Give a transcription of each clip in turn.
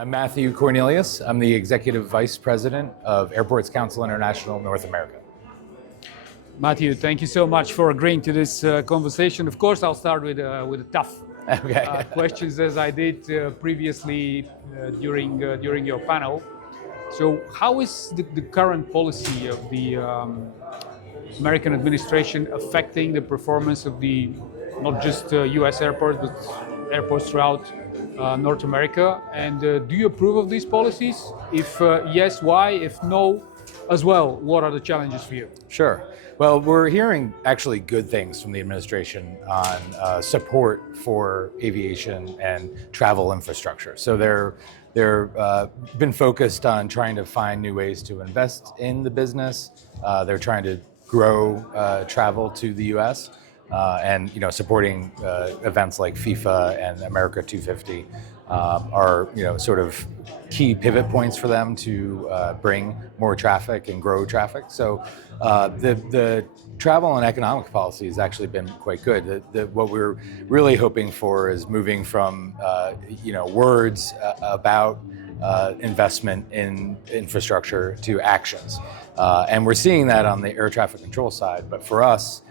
I'm Matthew Cornelius. I'm the Executive Vice President of Airports Council International North America. Matthew, thank you so much for agreeing to this conversation. Of course, I'll start with a tough questions, as I did previously during your panel. So, how is the current policy of the American administration affecting the performance of the not just U.S. airports, but airports throughout North America? And do you approve of these policies? If yes, why? If no, as well, what are the challenges for you? Sure. Well, we're hearing actually good things from the administration on support for aviation and travel infrastructure. So they're been focused on trying to find new ways to invest in the business. They're trying to grow travel to the U.S. And supporting events like FIFA and America 250 are sort of key pivot points for them to bring more traffic and grow traffic. So the travel and economic policy has actually been quite good. What we're really hoping for is moving from words about investment in infrastructure to actions. And we're seeing that on the air traffic control side, but for us,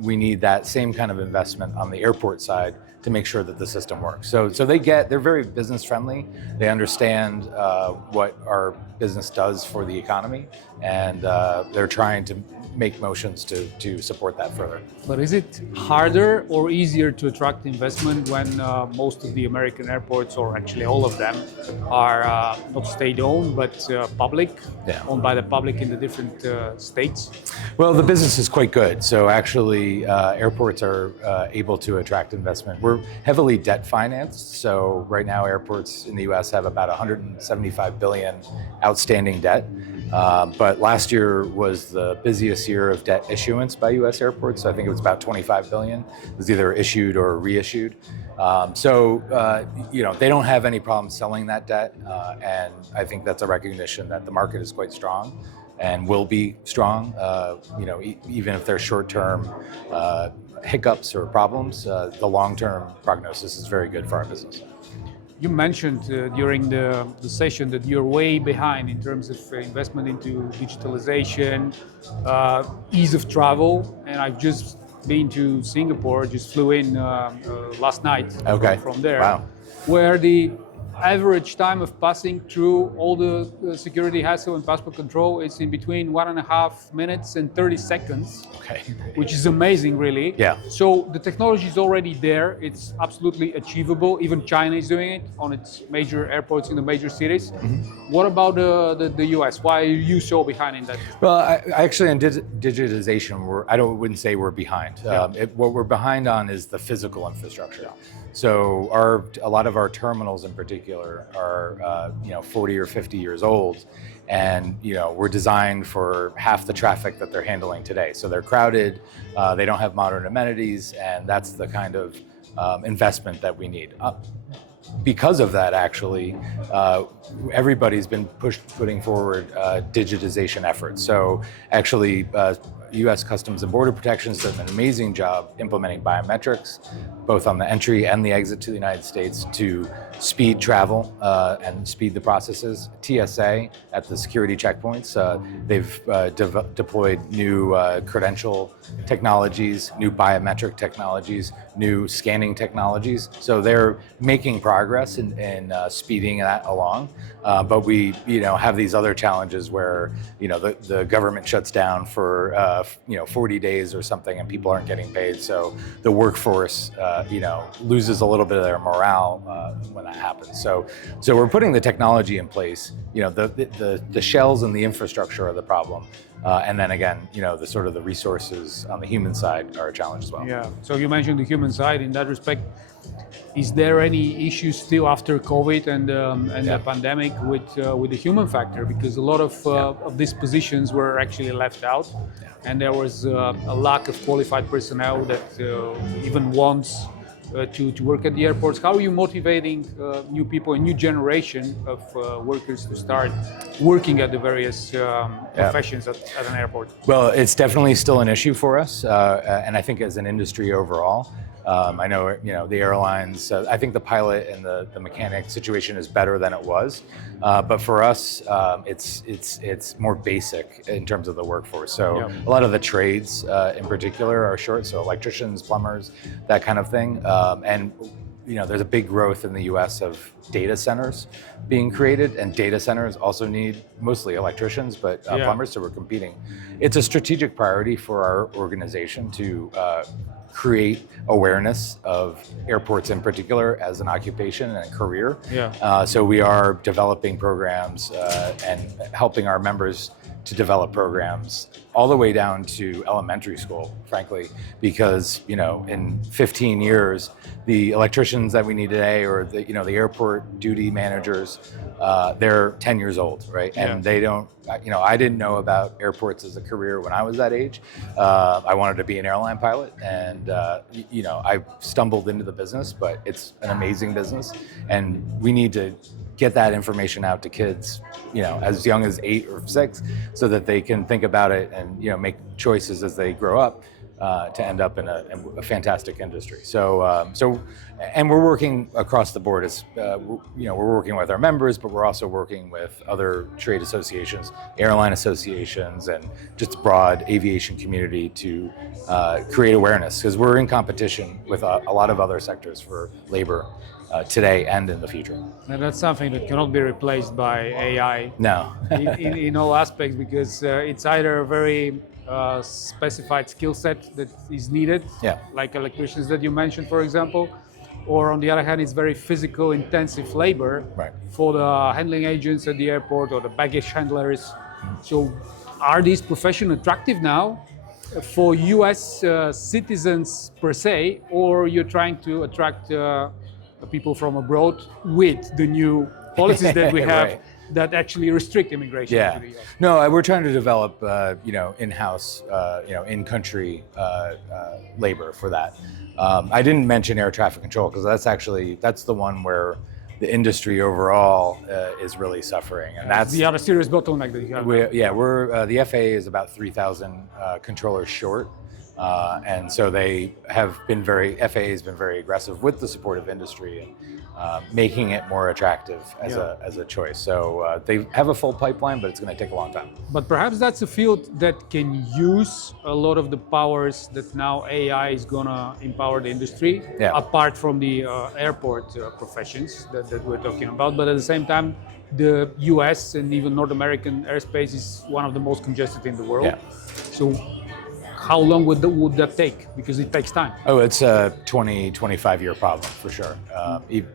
we need that same kind of investment on the airport side to make sure that the system works. So they're very business friendly. They understand what our business does for the economy, and they're trying to make motions to support that further. But is it harder or easier to attract investment when most of the American airports, or actually all of them, are not state-owned but public, owned by the public in the different states? Well, the business is quite good. So actually, airports are able to attract investment. We're heavily debt financed. So right now, airports in the U.S. have about 175 billion outstanding debt. But last year was the busiest year of debt issuance by U.S. airports. So I think it was about 25 billion. It was either issued or reissued. They don't have any problem selling that debt. And I think that's a recognition that the market is quite strong and will be strong, even if there's short-term hiccups or problems, the long-term prognosis is very good for our business. You mentioned during the session that you're way behind in terms of investment into digitalization, ease of travel, and I've just been to Singapore, just flew in last night from there, wow. Where the average time of passing through all the security hassle and passport control is in between 1.5 minutes and 30 seconds, which is amazing, really. Yeah. So the technology is already there. It's absolutely achievable. Even China is doing it on its major airports in the major cities. Mm-hmm. What about the US? Why are you so behind in that? Well, actually, in digitization, I wouldn't say we're behind. What we're behind on is the physical infrastructure. Yeah. So a lot of our terminals in particular are 40 or 50 years old, and we're designed for half the traffic that they're handling today. So they're crowded, they don't have modern amenities, and that's the kind of investment that we need. Because of that, actually, everybody's been putting forward digitization efforts. So actually, U.S. Customs and Border Protection has done an amazing job implementing biometrics, both on the entry and the exit to the United States, to speed travel and speed the processes. TSA at the security checkpoints, they've deployed new credential technologies, new biometric technologies, new scanning technologies. So they're making progress in speeding that along. But we have these other challenges where the government shuts down for 40 days or something, and people aren't getting paid. So the workforce loses a little bit of their morale when that happens. So we're putting the technology in place. The shells and the infrastructure are the problem. And then again, the resources on the human side are a challenge as well. Yeah. So you mentioned the human side. In that respect, is there any issues still after COVID and the pandemic with the human factor? Because a lot of these positions were actually left out, and there was a lack of qualified personnel that even wants to work at the airports. How are you motivating new people, a new generation of workers to start working at the various professions at an airport? Well, it's definitely still an issue for us, and I think as an industry overall. I know, the airlines, I think the pilot and the mechanic situation is better than it was. But for us, it's more basic in terms of the workforce. So a lot of the trades in particular are short. So electricians, plumbers, that kind of thing. And there's a big growth in the US of data centers being created, and data centers also need mostly electricians, but plumbers, so we're competing. It's a strategic priority for our organization to create awareness of airports in particular as an occupation and a career. So we are developing programs and helping our members to develop programs all the way down to elementary school, frankly, because in 15 years, the electricians that we need today, or the airport duty managers, they're 10 years old, right? And they don't, I didn't know about airports as a career when I was that age. I wanted to be an airline pilot, and I stumbled into the business, but it's an amazing business, and we need to get that information out to kids, as young as 8 or 6, so that they can think about it and make choices as they grow up to end up in a fantastic industry. So and we're working across the board. As we're working with our members, but we're also working with other trade associations, airline associations, and just broad aviation community to create awareness, because we're in competition with a lot of other sectors for labor. Today and in the future. And that's something that cannot be replaced by AI. No. in all aspects, because it's either a very specified skill set that is needed, like electricians that you mentioned, for example, or on the other hand, it's very physical, intensive labor for the handling agents at the airport or the baggage handlers. So are these professions attractive now for US citizens per se, or you're trying to attract people from abroad with the new policies that we have that actually restrict immigration to the US? No, we're trying to develop, in-house, in-country labor for that. I didn't mention air traffic control because that's the one where the industry overall is really suffering, and that's the other serious bottleneck that you have. We're the FAA is about 3,000 controllers short. And so FAA has been very aggressive with the support of industry and making it more attractive as a choice. So they have a full pipeline, but it's going to take a long time. But perhaps that's a field that can use a lot of the powers that now AI is going to empower the industry, apart from the airport professions that we're talking about. But at the same time, the US and even North American airspace is one of the most congested in the world. So how long would that take? Because it takes time. Oh, it's a 20, 25-year problem for sure,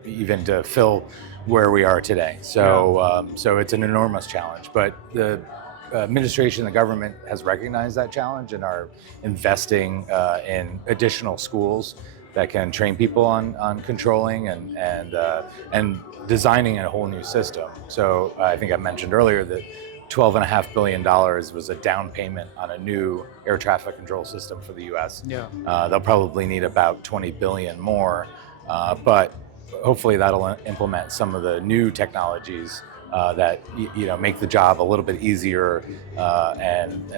even to fill where we are today. So, so it's an enormous challenge. But the administration, the government has recognized that challenge and are investing in additional schools that can train people on controlling and designing a whole new system. So I think I mentioned earlier that $12.5 billion was a down payment on a new air traffic control system for the US. They'll probably need about 20 billion more, but hopefully that'll implement some of the new technologies that make the job a little bit easier and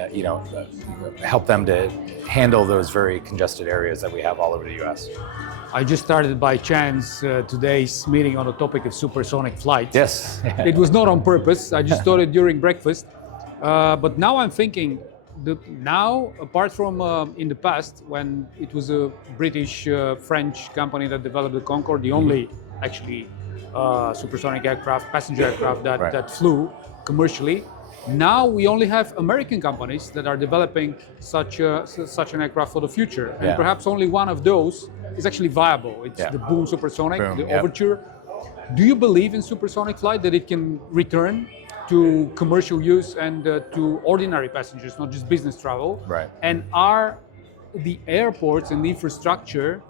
help them to handle those very congested areas that we have all over the US. I just started by chance today's meeting on the topic of supersonic flights. Yes. It was not on purpose. I just thought it during breakfast. But now I'm thinking, apart from in the past, when it was a British-French company that developed the Concorde, the only actually supersonic aircraft, passenger aircraft that flew commercially. Now we only have American companies that are developing such an aircraft for the future, and perhaps only one of those is actually viable. It's the Boom Supersonic, the Overture. Do you believe in supersonic flight, that it can return to commercial use and to ordinary passengers, not just business travel? And are the airports and the infrastructure,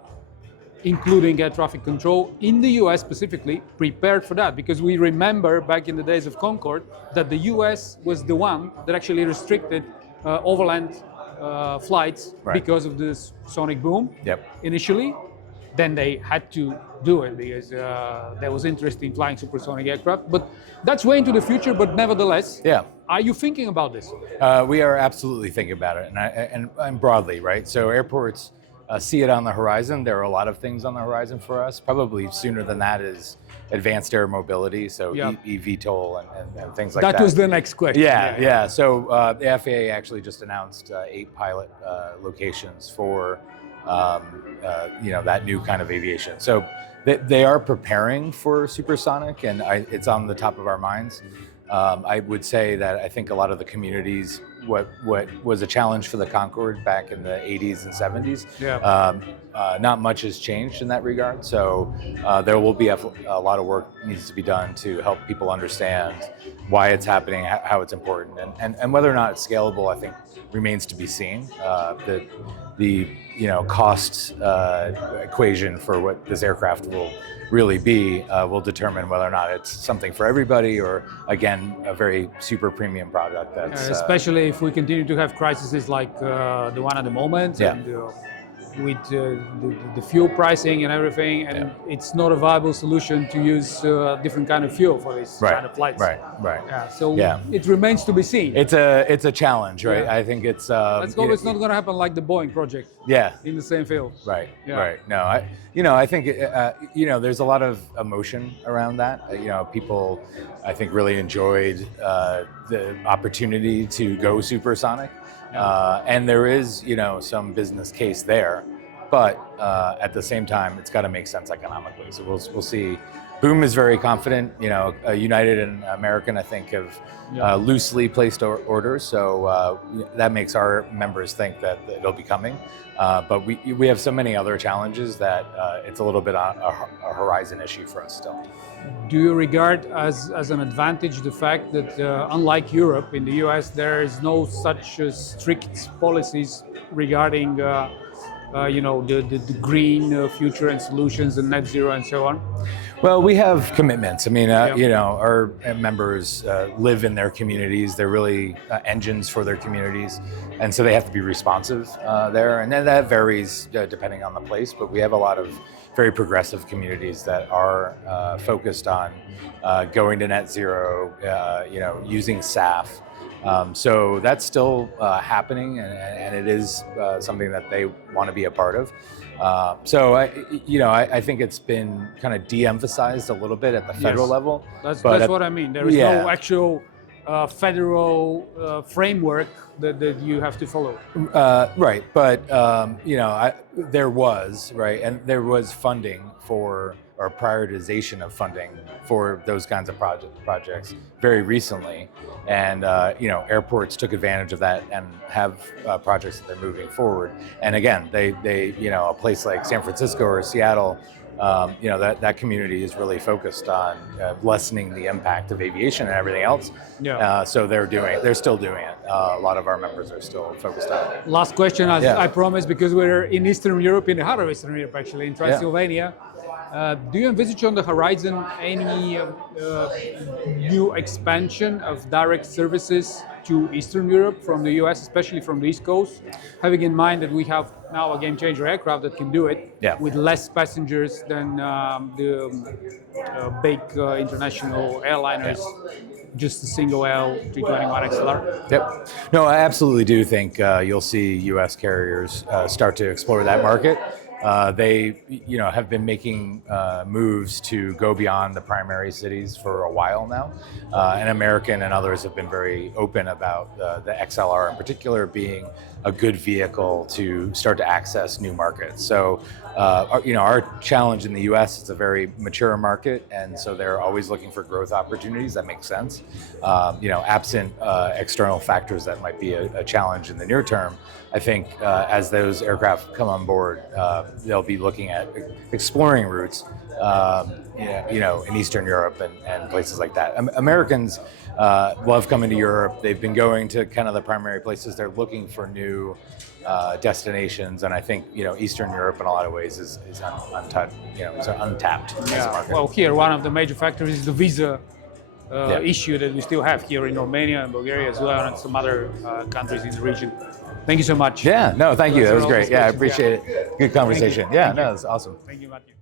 including air traffic control in the US specifically, prepared for that? Because we remember back in the days of Concorde that the US was the one that actually restricted overland flights because of the sonic boom initially. Then they had to do it because there was interest in flying supersonic aircraft. But that's way into the future, but nevertheless, are you thinking about this? We are absolutely thinking about it, and broadly, right? So airports see it on the horizon. There are a lot of things on the horizon for us. Probably sooner than that is advanced air mobility, so eVTOL and things like that. That was the next question. Yeah. So the FAA actually just announced 8 pilot locations for that new kind of aviation. So they are preparing for supersonic, and it's on the top of our minds. I would say that I think a lot of the communities, what was a challenge for the Concorde back in the 80s and 70s, not much has changed in that regard. So there will be a lot of work needs to be done to help people understand why it's happening, how it's important, and whether or not it's scalable, I think remains to be seen. The cost equation for what this aircraft will really be will determine whether or not it's something for everybody, or again a very super premium product. That's especially if we continue to have crises like the one at the moment, and with the fuel pricing and everything, and it's not a viable solution to use different kind of fuel for these kind of flights. Right. So it remains to be seen. It's a challenge, right? I think it's. Let's hope it's not going to happen like the Boeing project. In the same field. Right. No, I think there's a lot of emotion around that. People, I think, really enjoyed the opportunity to go supersonic. And there is, some business case there, but at the same time, it's got to make sense economically. So we'll see. Boom is very confident. United and American, I think, have loosely placed orders. So that makes our members think that it'll be coming. But we have so many other challenges that it's a little bit a horizon issue for us still. Do you regard as an advantage the fact that unlike Europe, in the US, there is no such strict policies regarding the green future and solutions and net zero and so on? Well, we have commitments. I mean, our members live in their communities. They're really engines for their communities, and so they have to be responsive there. And then that varies depending on the place. But we have a lot of very progressive communities that are focused on going to net zero, using SAF. So that's still happening, and it is something that they want to be a part of. So I think it's been kind of de-emphasized a little bit at the federal level. That's what I mean. There is no actual federal framework that you have to follow. Right, but there was, and there was funding for, or prioritization of funding for those kinds of projects very recently, and airports took advantage of that and have projects that they're moving forward. And again, they a place like San Francisco or Seattle, that community is really focused on lessening the impact of aviation and everything else. So they're still doing it. A lot of our members are still focused on it. Last question, as I promised, because we're in Eastern Europe, in the heart of Eastern Europe, actually, in Transylvania. Do you envisage on the horizon any new expansion of direct services to Eastern Europe from the US, especially from the East Coast, having in mind that we have now a game-changer aircraft that can do it with less passengers than the big international airliners, just a single L 321 XLR? Yep. No, I absolutely do think you'll see US carriers start to explore that market. They, have been making moves to go beyond the primary cities for a while now, and American and others have been very open about the XLR in particular being a good vehicle to start to access new markets. So, our challenge in the U.S. is a very mature market, and so they're always looking for growth opportunities. That makes sense. Absent external factors that might be a challenge in the near term, I think as those aircraft come on board, they'll be looking at exploring routes, in Eastern Europe and places like that. Americans love coming to Europe. They've been going to kind of the primary places. They're looking for new destinations, and I think Eastern Europe in a lot of ways is untapped. Untapped as a market. Well, here one of the major factors is the visa issue that we still have here in Romania and Bulgaria as well, and some other countries in the region. Thank you so much. Yeah, no, thank you. That was great. Yeah, I appreciate it. Good conversation. Yeah, no, it's awesome. Thank you, Matthew.